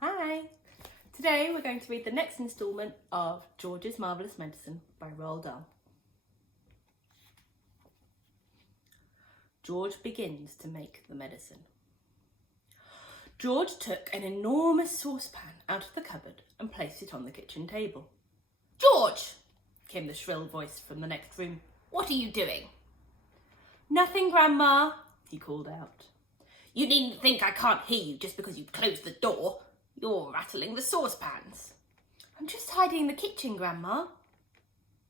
Hi! Today we're going to read the next instalment of George's Marvellous Medicine by Roald Dahl. George begins to make the medicine. George took an enormous saucepan out of the cupboard and placed it on the kitchen table. "George!" came the shrill voice from the next room. "What are you doing?" "Nothing, Grandma," he called out. "You needn't think I can't hear you just because you've closed the door. You're rattling the saucepans." "I'm just tidying the kitchen, Grandma."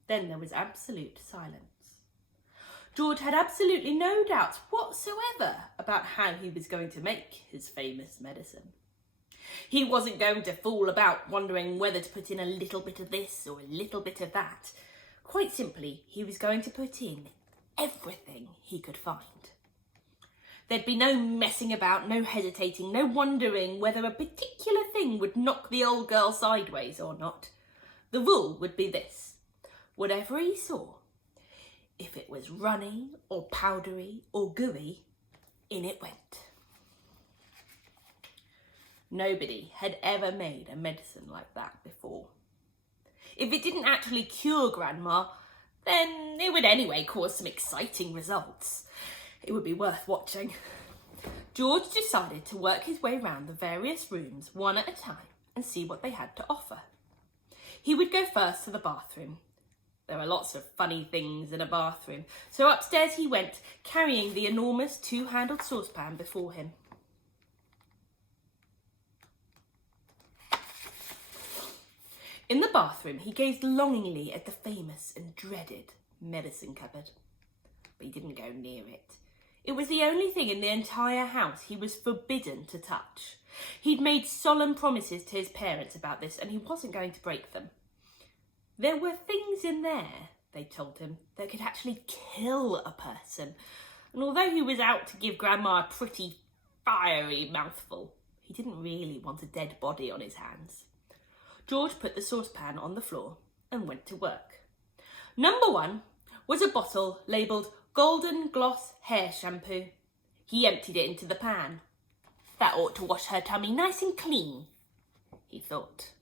Then there was absolute silence. George had absolutely no doubts whatsoever about how he was going to make his famous medicine. He wasn't going to fool about wondering whether to put in a little bit of this or a little bit of that. Quite simply, he was going to put in everything he could find. There'd be no messing about, no hesitating, no wondering whether a particular thing would knock the old girl sideways or not. The rule would be this: whatever he saw, if it was runny or powdery or gooey, in it went. Nobody had ever made a medicine like that before. If it didn't actually cure Grandma, then it would anyway cause some exciting results. It would be worth watching. George decided to work his way round the various rooms one at a time and see what they had to offer. He would go first to the bathroom. There are lots of funny things in a bathroom, so upstairs he went, carrying the enormous two-handled saucepan before him. In the bathroom, he gazed longingly at the famous and dreaded medicine cupboard. But he didn't go near it. It was the only thing in the entire house he was forbidden to touch. He'd made solemn promises to his parents about this, and he wasn't going to break them. There were things in there, they told him, that could actually kill a person. And although he was out to give Grandma a pretty fiery mouthful, he didn't really want a dead body on his hands. George put the saucepan on the floor and went to work. Number 1 was a bottle labelled Golden Gloss Hair Shampoo. He emptied it into the pan. That ought to wash her tummy nice and clean, he thought.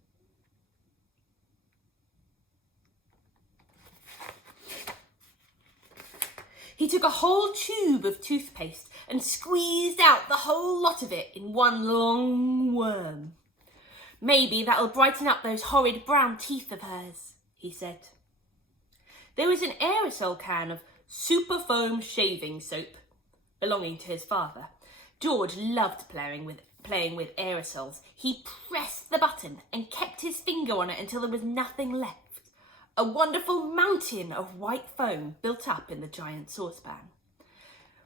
He took a whole tube of toothpaste and squeezed out the whole lot of it in one long worm. "Maybe that'll brighten up those horrid brown teeth of hers," he said. There was an aerosol can of super foam shaving soap belonging to his father. George loved playing with aerosols. He pressed the button and kept his finger on it until there was nothing left. A wonderful mountain of white foam built up in the giant saucepan.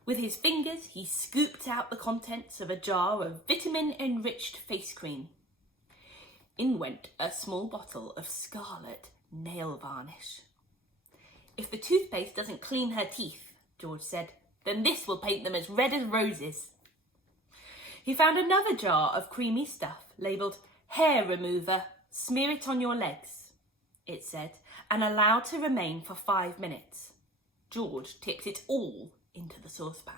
With his fingers, he scooped out the contents of a jar of vitamin-enriched face cream. In went a small bottle of scarlet nail varnish. "If the toothpaste doesn't clean her teeth," George said, "then this will paint them as red as roses." He found another jar of creamy stuff labelled Hair Remover. "Smear it on your legs," it said, and allow to remain for 5 minutes. George tipped it all into the saucepan.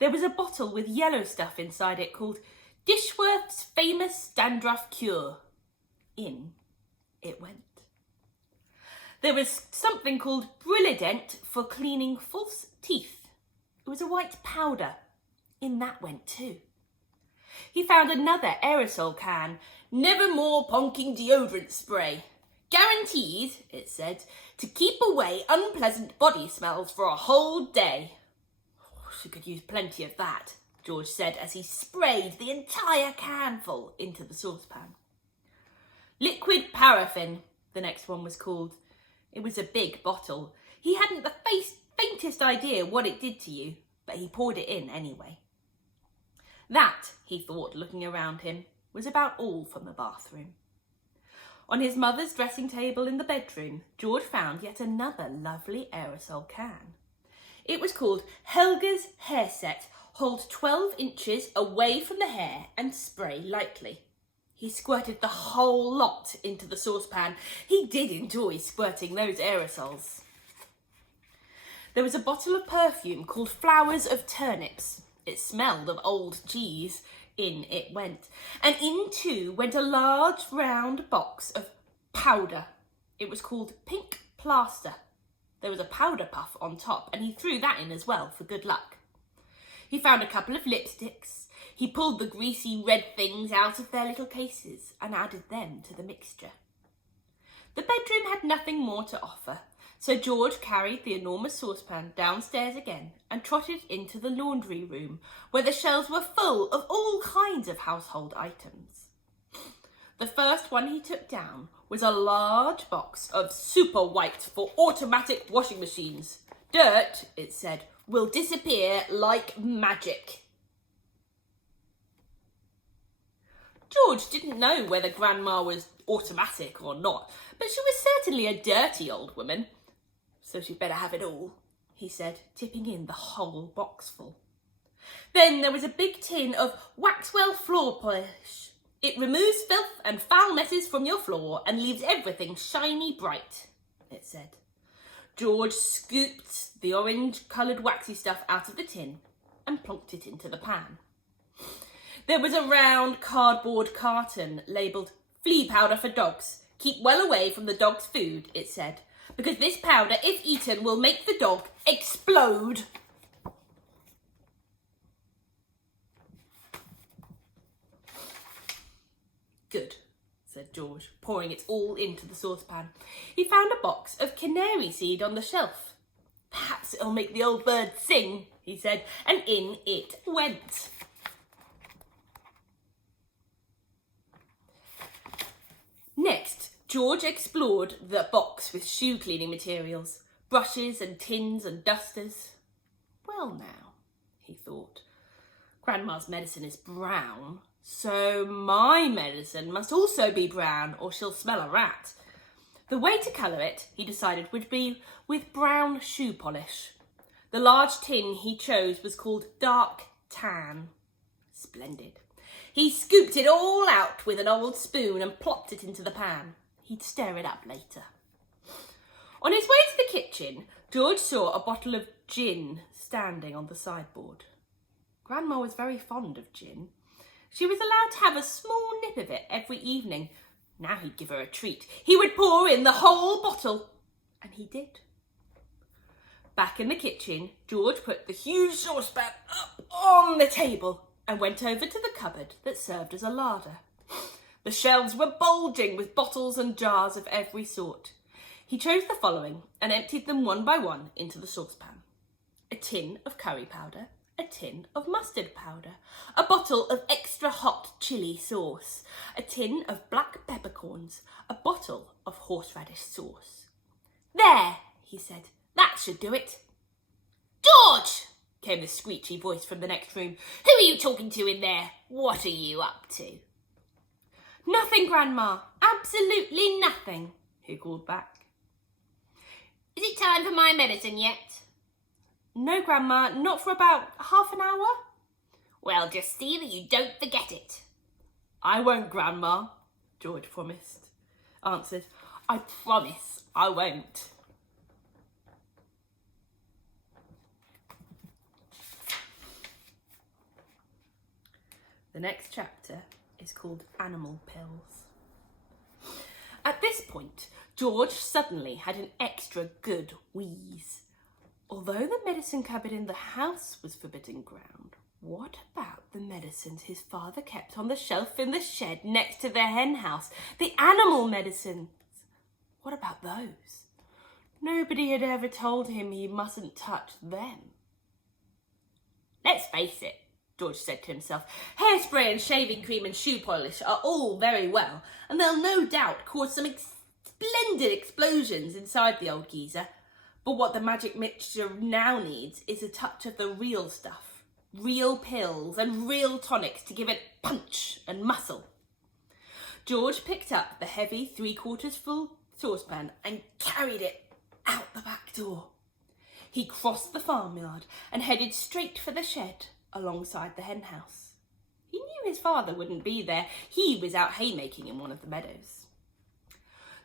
There was a bottle with yellow stuff inside it called Dishworth's Famous Dandruff Cure. In it went. There was something called Brilident for cleaning false teeth. It was a white powder. In that went too. He found another aerosol can, Nevermore Ponking Deodorant Spray. "Guaranteed," it said, "to keep away unpleasant body smells for a whole day." "She could use plenty of that," George said as he sprayed the entire canful into the saucepan. Liquid Paraffin, the next one was called. It was a big bottle. He hadn't the faintest idea what it did to you, but he poured it in anyway. That, he thought, looking around him, was about all from the bathroom. On his mother's dressing table in the bedroom, George found yet another lovely aerosol can. It was called Helga's Hair Set. Hold 12 inches away from the hair and spray lightly. He squirted the whole lot into the saucepan. He did enjoy squirting those aerosols. There was a bottle of perfume called Flowers of Turnips. It smelled of old cheese. In it went, and in too went a large round box of powder. It was called pink plaster. There was a powder puff on top, and he threw that in as well for good luck. He found a couple of lipsticks. He pulled the greasy red things out of their little cases and added them to the mixture. The bedroom had nothing more to offer, so George carried the enormous saucepan downstairs again and trotted into the laundry room, where the shelves were full of all kinds of household items. The first one he took down was a large box of super white for automatic washing machines. Dirt, it said, will disappear like magic. George didn't know whether Grandma was automatic or not, but she was certainly a dirty old woman. So she'd better have it all, he said, tipping in the whole box full. Then there was a big tin of Waxwell floor polish. It removes filth and foul messes from your floor and leaves everything shiny bright, it said. George scooped the orange-coloured waxy stuff out of the tin and plonked it into the pan. There was a round cardboard carton labelled flea powder for dogs. Keep well away from the dog's food, it said, because this powder, if eaten, will make the dog explode. Good, said George, pouring it all into the saucepan. He found a box of canary seed on the shelf. Perhaps it'll make the old bird sing, he said, and in it went. Next, George explored the box with shoe cleaning materials, brushes and tins and dusters. Well now, he thought, Grandma's medicine is brown, so my medicine must also be brown or she'll smell a rat. The way to colour it, he decided, would be with brown shoe polish. The large tin he chose was called dark tan. Splendid. He scooped it all out with an old spoon and plopped it into the pan. He'd stir it up later. On his way to the kitchen, George saw a bottle of gin standing on the sideboard. Grandma was very fond of gin. She was allowed to have a small nip of it every evening. Now he'd give her a treat. He would pour in the whole bottle. And he did. Back in the kitchen, George put the huge saucepan up on the table and went over to the cupboard that served as a larder. The shelves were bulging with bottles and jars of every sort. He chose the following and emptied them one by one into the saucepan. A tin of curry powder, a tin of mustard powder, a bottle of extra hot chilli sauce, a tin of black peppercorns, a bottle of horseradish sauce. There, he said, that should do it. George! Came the screechy voice from the next room. Who are you talking to in there? What are you up to? Nothing, Grandma. Absolutely nothing, he called back. Is it time for my medicine yet? No, Grandma, not for about half an hour. Well, just see that you don't forget it. I won't, Grandma, George answered. I promise I won't. The next chapter is called Animal Pills. At this point, George suddenly had an extra good wheeze. Although the medicine cupboard in the house was forbidden ground, what about the medicines his father kept on the shelf in the shed next to the hen house? The animal medicines. What about those? Nobody had ever told him he mustn't touch them. Let's face it, George said to himself, hairspray and shaving cream and shoe polish are all very well, and they'll no doubt cause some splendid explosions inside the old geezer. But what the magic mixture now needs is a touch of the real stuff, real pills and real tonics to give it punch and muscle. George picked up the heavy 3/4 full saucepan and carried it out the back door. He crossed the farmyard and headed straight for the shed alongside the hen house. He knew his father wouldn't be there. He was out haymaking in one of the meadows.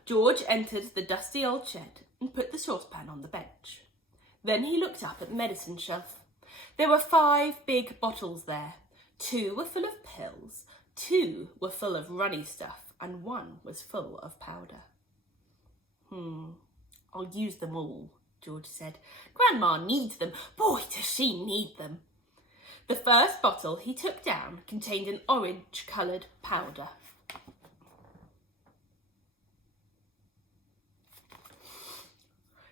George entered the dusty old shed and put the saucepan on the bench. Then he looked up at the medicine shelf. There were 5 big bottles there, 2 were full of pills, 2 were full of runny stuff, and 1 was full of powder. I'll use them all, George said. Grandma needs them. Boy, does she need them. The first bottle he took down contained an orange-coloured powder.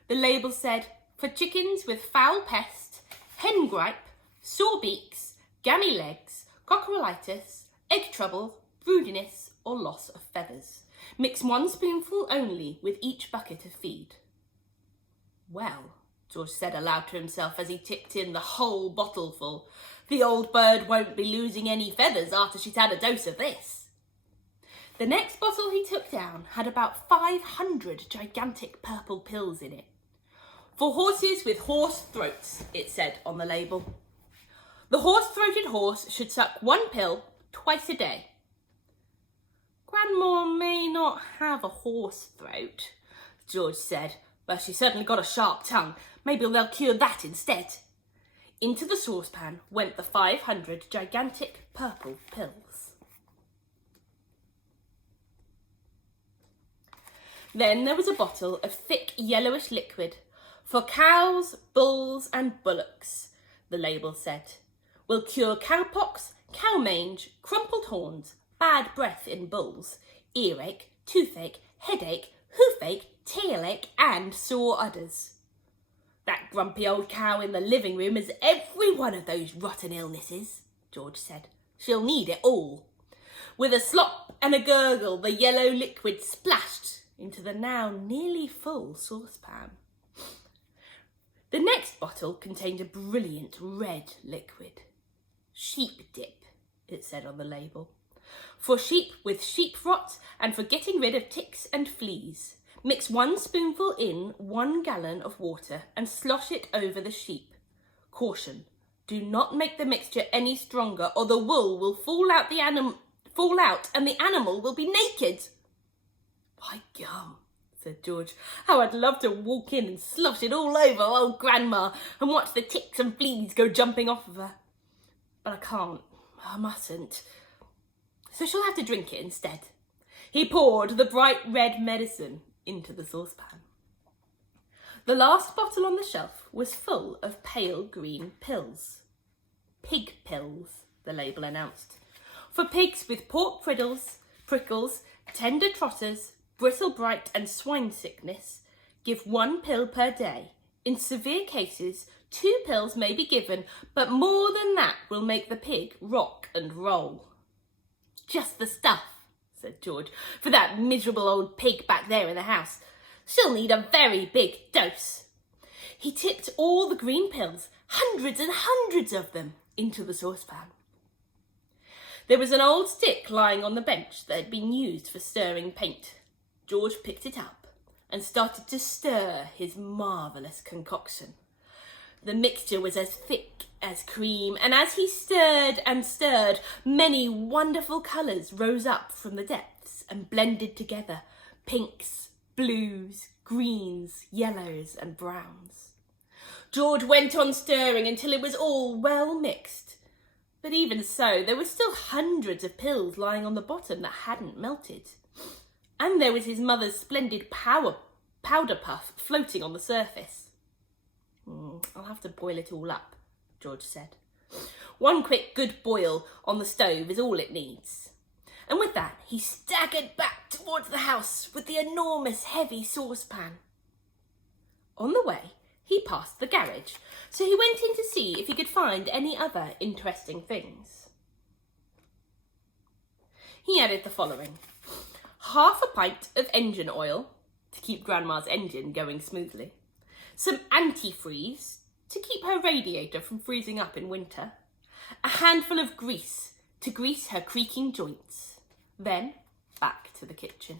The label said, for chickens with foul pest, hen gripe, sore beaks, gammy legs, cockroachitis, egg trouble, broodiness or loss of feathers. Mix 1 spoonful only with each bucket of feed. Well, George said aloud to himself as he tipped in the whole bottle full, the old bird won't be losing any feathers after she's had a dose of this. The next bottle he took down had about 500 gigantic purple pills in it. For horses with hoarse throats, it said on the label. The horse-throated horse should suck 1 pill twice a day. Grandma may not have a horse throat, George said, but she's certainly got a sharp tongue. Maybe they'll cure that instead. Into the saucepan went the 500 gigantic purple pills. Then there was a bottle of thick yellowish liquid for cows, bulls and bullocks, the label said. Will cure cowpox, cow mange, crumpled horns, bad breath in bulls, earache, toothache, headache, hoofache, tailach and sore udders. That grumpy old cow in the living room has every one of those rotten illnesses, George said. She'll need it all. With a slop and a gurgle, the yellow liquid splashed into the now nearly full saucepan. The next bottle contained a brilliant red liquid. Sheep dip, it said on the label. For sheep with sheep rot and for getting rid of ticks and fleas. Mix 1 spoonful in 1 gallon of water and slosh it over the sheep. Caution, do not make the mixture any stronger or the wool will fall out and the animal will be naked. By gum, said George, how I'd love to walk in and slosh it all over old Grandma and watch the ticks and fleas go jumping off of her. But I can't, I mustn't. So she'll have to drink it instead. He poured the bright red medicine into the saucepan. The last bottle on the shelf was full of pale green pills. Pig pills, the label announced. For pigs with pork prickles, tender trotters, bristle bright and swine sickness, give 1 pill per day. In severe cases, 2 pills may be given, but more than that will make the pig rock and roll. Just the stuff, said George, for that miserable old pig back there in the house. She'll need a very big dose. He tipped all the green pills, hundreds and hundreds of them, into the saucepan. There was an old stick lying on the bench that had been used for stirring paint. George picked it up and started to stir his marvellous concoction. The mixture was as thick as cream, and as he stirred and stirred, many wonderful colours rose up from the depths and blended together. Pinks, blues, greens, yellows and browns. George went on stirring until it was all well mixed. But even so, there were still hundreds of pills lying on the bottom that hadn't melted. And there was his mother's splendid powder puff floating on the surface. I'll have to boil it all up, George said. 1 quick good boil on the stove is all it needs. And with that, he staggered back towards the house with the enormous heavy saucepan. On the way, he passed the garage, so he went in to see if he could find any other interesting things. He added the following: 1/2 pint of engine oil to keep Grandma's engine going smoothly, some antifreeze to keep her radiator from freezing up in winter, a handful of grease to grease her creaking joints, then back to the kitchen.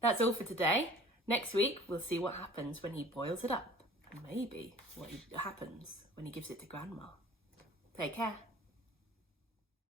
That's all for today. Next week, we'll see what happens when he boils it up, and maybe what happens when he gives it to Grandma. Take care.